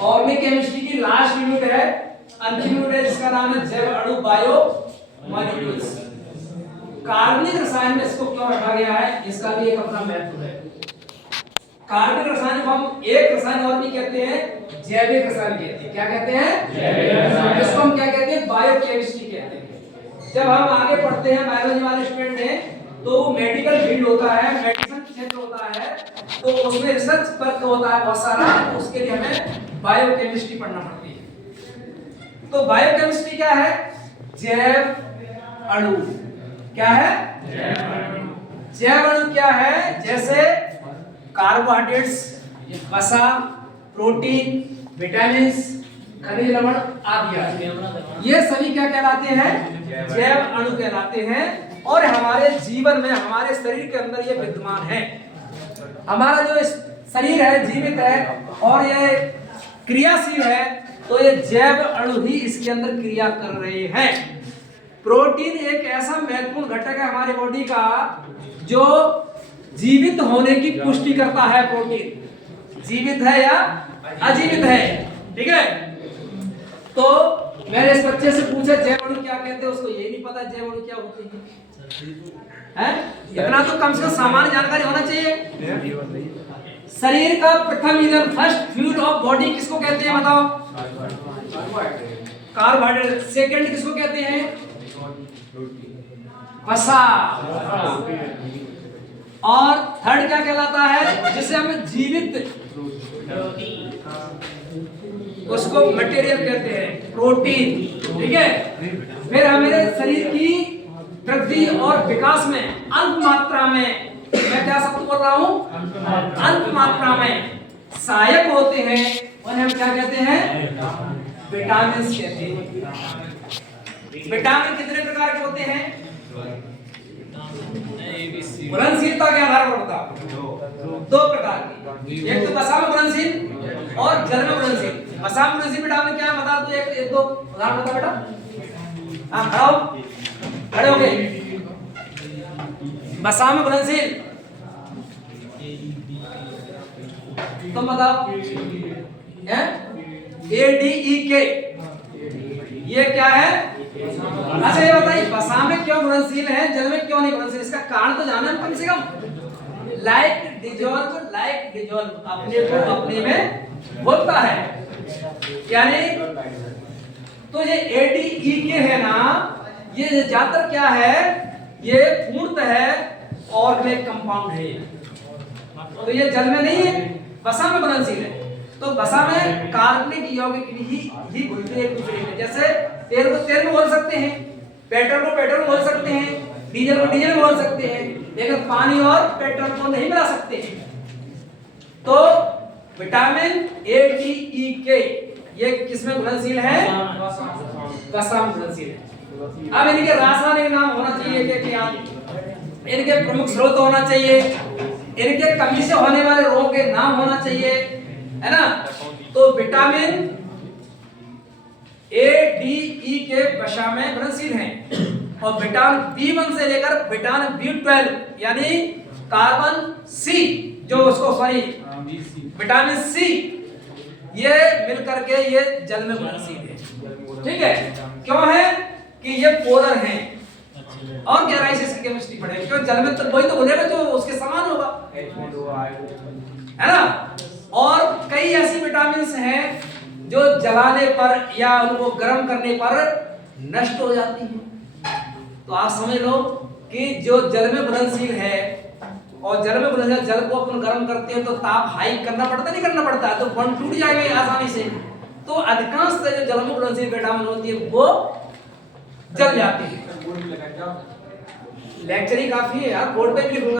Organic chemistry की last unit है, अंतिम यूनिट है, जिसका नाम है जैव अणु बायो मॉलिक्यूल्स। कार्बनिक रसायन में इसको क्यों रखा गया है, इसका भी एक अपना महत्व है। कार्बनिक रसायन को हम एक रसायन और भी कहते हैं, जैविक रसायन कहते हैं। क्या कहते हैं? जैविक रसायन। इसको हम क्या कहते हैं? बायोकेमिस्ट्री कहते हैं। जब हम आगे पढ़ते हैं बायोलॉजी वाले स्टूडेंट हैं तो मेडिकल फील्ड होता है, मेडिसिन क्षेत्र होता है, तो उसमें रिसर्च वर्क होता है बहुत सारा, तो उसके लिए हमें बायोकेमिस्ट्री पढ़ना पड़ती है। तो बायोकेमिस्ट्री क्या है? जैव अणु। क्या है? जैव अणु। जैव अणु क्या है? जैसे कार्बोहाइड्रेट्स, वसा, प्रोटीन, विटामिन, खनिज लवण आदि, ये सभी क्या कहलाते हैं? जैव अणु कहलाते हैं। और हमारे जीवन में, हमारे शरीर के अंदर ये विद्यमान है। हमारा जो शरीर है जीवित है और ये क्रियाशील है, तो ये जैव अणु ही इसके अंदर क्रिया कर रहे हैं। प्रोटीन एक ऐसा महत्वपूर्ण घटक है हमारे बॉडी का जो जीवित होने की पुष्टि करता है। प्रोटीन जीवित है या अजीवित है, ठीक है? तो मैंने इस बच्चे से पूछा जैव अणु क्या कहते हैं, उसको ये नहीं पता जैव अणु क्या होते हैं। इतना तो कम से कम सामान्य जानकारी होना चाहिए। शरीर का प्रथम ईंधन, फर्स्ट फ्यूल ऑफ बॉडी किसको कहते हैं बताओ? कार्बोहाइड्रेट। सेकंड किसको कहते हैं? वसा। और थर्ड क्या कहलाता है? जिसे हम जीवित, उसको मटेरियल कहते हैं, प्रोटीन, ठीक है? फिर हमारे शरीर की वृद्धि और विकास में अल्प मात्रा में, मैं क्या शब्द बोल रहा हूं? अल्प मात्रा में सहायक होते हैं, उन्हें हम क्या कहते हैं? विटामिन कहते हैं। विटामिन कितने प्रकार के होते हैं? घुलनशीलता के आधार पर बताओ। दो प्रकार की, एक तो वसा में घुलनशील और जल में घुलनशील। वसा में घुलनशील विटामिन क्या है बता दो, एक दो उदाहरण बता बेटा। हाँ खड़ा हो, खड़े हो गए। वसा में घुलनशील तुम बताओ। ADEK, ये क्या है? अच्छा ये बताइए वसा में क्यों घुलनशील है, जल में क्यों नहीं घुलनशील? इसका कारण तो जाना है कम से कम। लाइक डिजॉल्व, अपने को अपने में बोलता है, यानी तो ये ADEK है ना, ये ज्यादातर क्या है? ये पूर्णतः ऑर्गेनिक कंपाउंड है, तो ये जल में नहीं है, वसा में घुलनशील है। तो वसा में कार्बनिक यौगिक ही घुलते हैं एक दूसरे में। जैसे तेल को तेल में घोल सकते हैं, पेट्रोल को पेट्रोल में घोल सकते हैं, डीजल को डीजल में घोल सकते हैं, लेकिन पानी और पेट्रोल को नहीं मिला सकते हैं। तो विटामिन ADEK ये किसमें घुलनशील है? वसा में घुलनशील है। अब इनके रासायनिक नाम होना चाहिए कि इनके प्रमुख स्रोत होना चाहिए, इनके कमी से होने वाले रोगों के नाम होना चाहिए, है ना? तो विटामिन ADEK वसा में घुलनशील हैं और विटामिन B1 से लेकर विटामिन B12 यानी कार्बन C, जो उसको सॉरी विटामिन C, ये मिलकर के ये जल में घुलनशील है, ठीक है? क्यों है? कि ये पोलर हैं और गहराई से इसकी केमिस्ट्री पढ़ेंगे, क्योंकि जल में तो वही तो घुलेगा जो उसके समान होगा, है ना? और कई ऐसी विटामिन हैं जो जलाने पर या उनको गर्म करने पर नष्ट हो जाती हैं। तो आप समझ लो कि जो जल में घुलनशील है और जल में घुलनशील जल को अपन गर्म करते हैं तो ताप हाई करना पड़ता नहीं करना पड़ता, तो बॉन्ड टूट जाएंगे आसानी से। तो अधिकांश जो जल में घुलनशील विटामिन होती है वो जल जाती है। लेक्चर ही काफी है यार, बोर्ड पे भी